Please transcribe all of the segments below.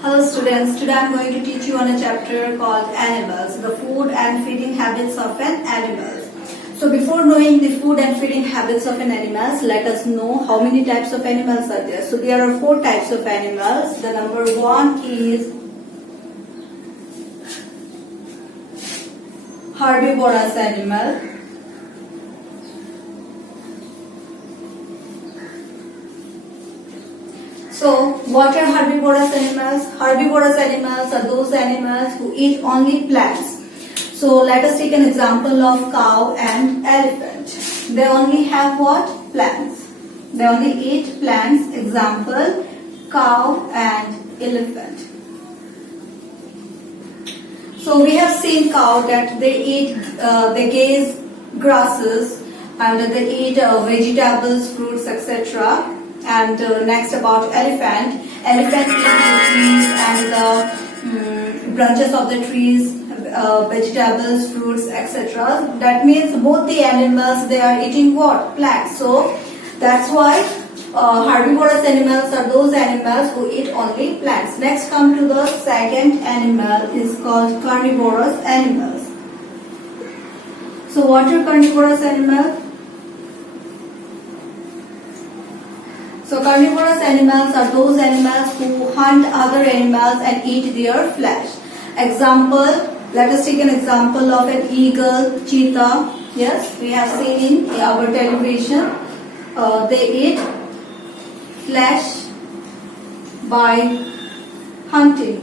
Hello students, today I am going to teach you on a chapter called Animals, the food and feeding habits of an animal. So before knowing the food and feeding habits of an animal, let us know how many types of animals are there. So there are 4 types of animals. The number 1 is herbivorous animal. So, what are herbivorous animals? Herbivorous animals are those animals who eat only plants. So, let us take an example of cow and elephant. They only have what? Plants. They only eat plants. Example, cow and elephant. So, we have seen cow that they graze grasses and they eat vegetables, fruits, etc. And next about elephant. Elephant eats the trees and the branches of the trees, vegetables, fruits, etc. That means both the animals, they are eating what? Plants. So that's why herbivorous animals are those animals who eat only plants. Next come to the second animal is called carnivorous animals. So what are carnivorous animals? So carnivorous animals are those animals who hunt other animals and eat their flesh. Example, let us take an example of an eagle, cheetah. Yes, we have seen in our television. They eat flesh by hunting.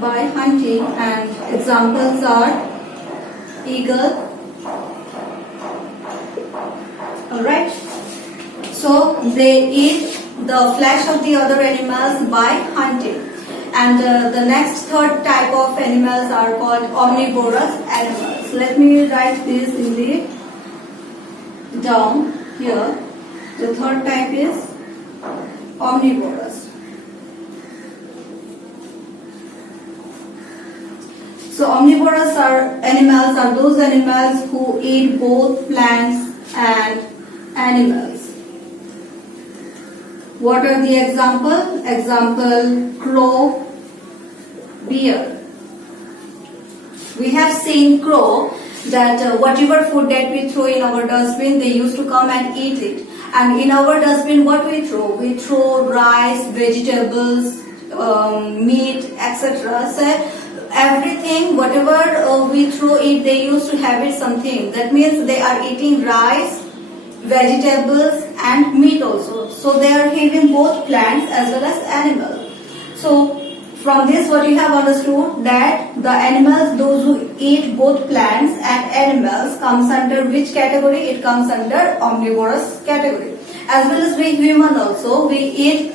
And examples are eagle. Alright, so they eat the flesh of the other animals by hunting. And the next third type of animals are called omnivorous animals. Let me write this in the down here. The third type is omnivorous. So omnivorous animals are those animals who eat both plants and animals. What are the example? Example, crow, bear. We have seen crow that whatever food that we throw in our dustbin, they used to come and eat it. And in our dustbin, what we throw? We throw rice, vegetables, meat, etc. So everything, whatever we throw it, they used to have it something. That means they are eating rice, vegetables and meat also. So they are having both plants as well as animals. So from this what you have understood that the animals, those who eat both plants and animals, comes under which category? It comes under omnivorous category. As well as we human also, we eat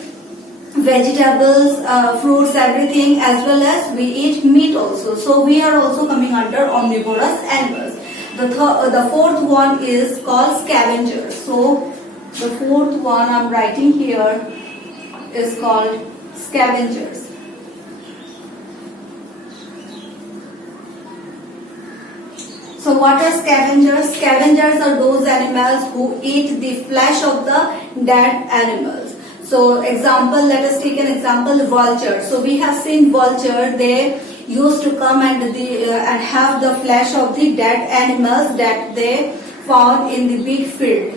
vegetables, fruits, everything, as well as we eat meat also. So we are also coming under omnivorous animals. The fourth one is called scavengers. So the fourth one I'm writing here is called scavengers. So what are scavengers? Scavengers are those animals who eat the flesh of the dead animals. So example, let us take an example, vulture. So we have seen vulture, they used to come and have the flesh of the dead animals that they found in the big field,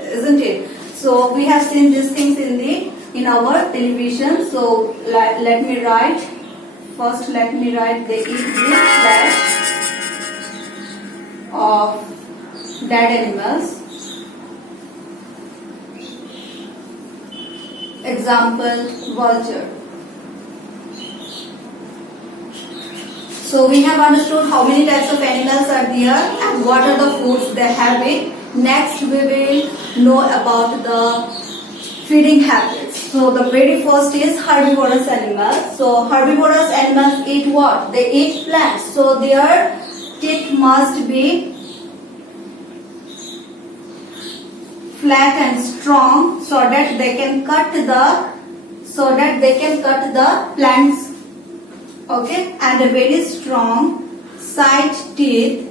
isn't it? So we have seen these things in our television. So let me write. First, let me write. They eat the flesh of dead animals. Example, vulture. So we have understood how many types of animals are there and what are the foods they have it. Next we will know about the feeding habits. So the very first is herbivorous animals. So herbivorous animals eat what? They eat plants. So their teeth must be flat and strong so that they can cut the plants. Okay, and a very strong side teeth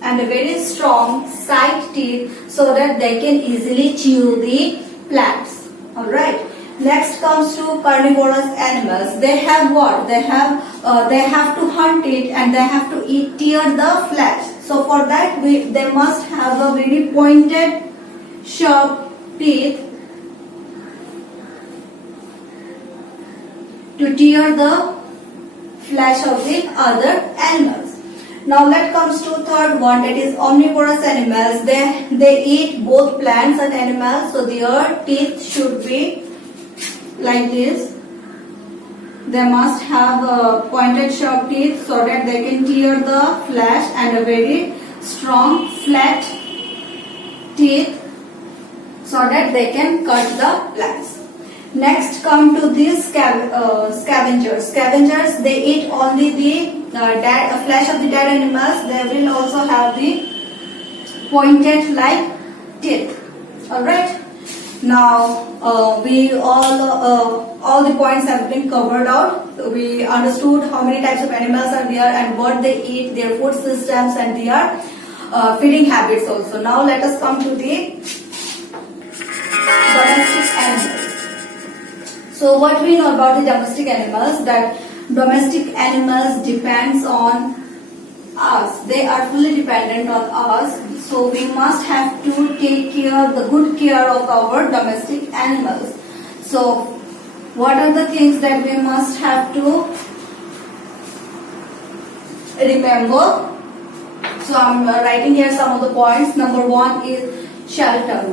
and a very strong side teeth so that they can easily chew the plants. Alright. Next comes to carnivorous animals. They have what? They have to hunt it and they have to tear the flesh. So for that they must have a very pointed, sharp teeth to tear the flesh of the other animals. Now let comes to third one, that is omnivorous animals. They eat both plants and animals, so their teeth should be like this. They must have pointed sharp teeth so that they can tear the flesh, and a very strong flat teeth so that they can cut the plants. Next come to these scavengers. Scavengers, they eat only the flesh of the dead animals. They will also have the pointed like teeth. Alright. Now we all the points have been covered out. We understood how many types of animals are there and what they eat, their food systems and their feeding habits also. Now let us come to the domestic animals. So what we know about the domestic animals, that domestic animals depends on us. They are fully dependent on us. So we must have to take the good care of our domestic animals. So what are the things that we must have to remember? So I'm writing here some of the points. Number one is shelter.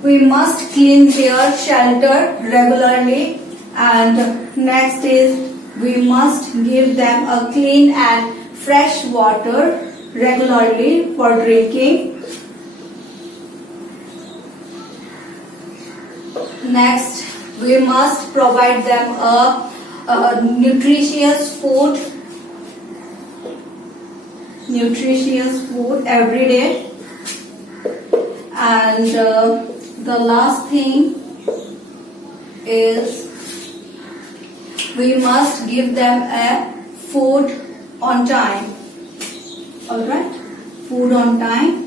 We must clean their shelter regularly, and next is we must give them a clean and fresh water regularly for drinking. Next, we must provide them a nutritious food every day, and the last thing is we must give them a food on time. Alright, food on time.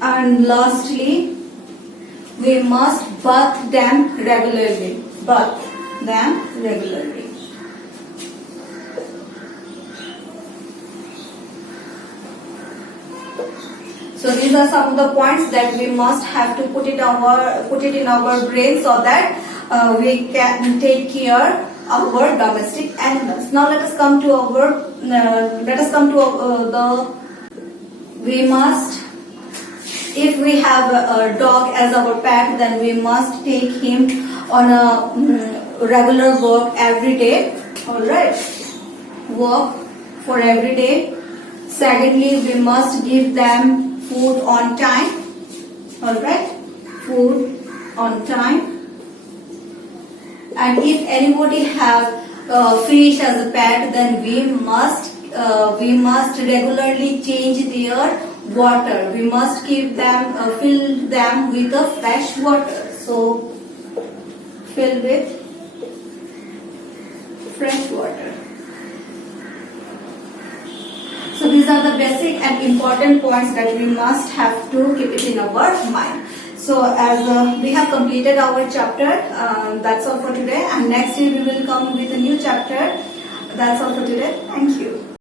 And lastly, we must bath them regularly. So these are some of the points that we must have to put it in our brain so that we can take care of our domestic animals. Now let us come to we must, if we have a dog as our pet, then we must take him on a regular walk every day. Alright, walk for every day. Secondly, we must give them food on time. Alright, food on time. And if anybody have fish as a pet, then we must regularly change their water. We must keep them fill them with the fresh water. So fill with fresh water. So these are the basic and important points that we must have to keep it in our mind. So as we have completed our chapter, that's all for today, and next year we will come with a new chapter. That's all for today. Thank you.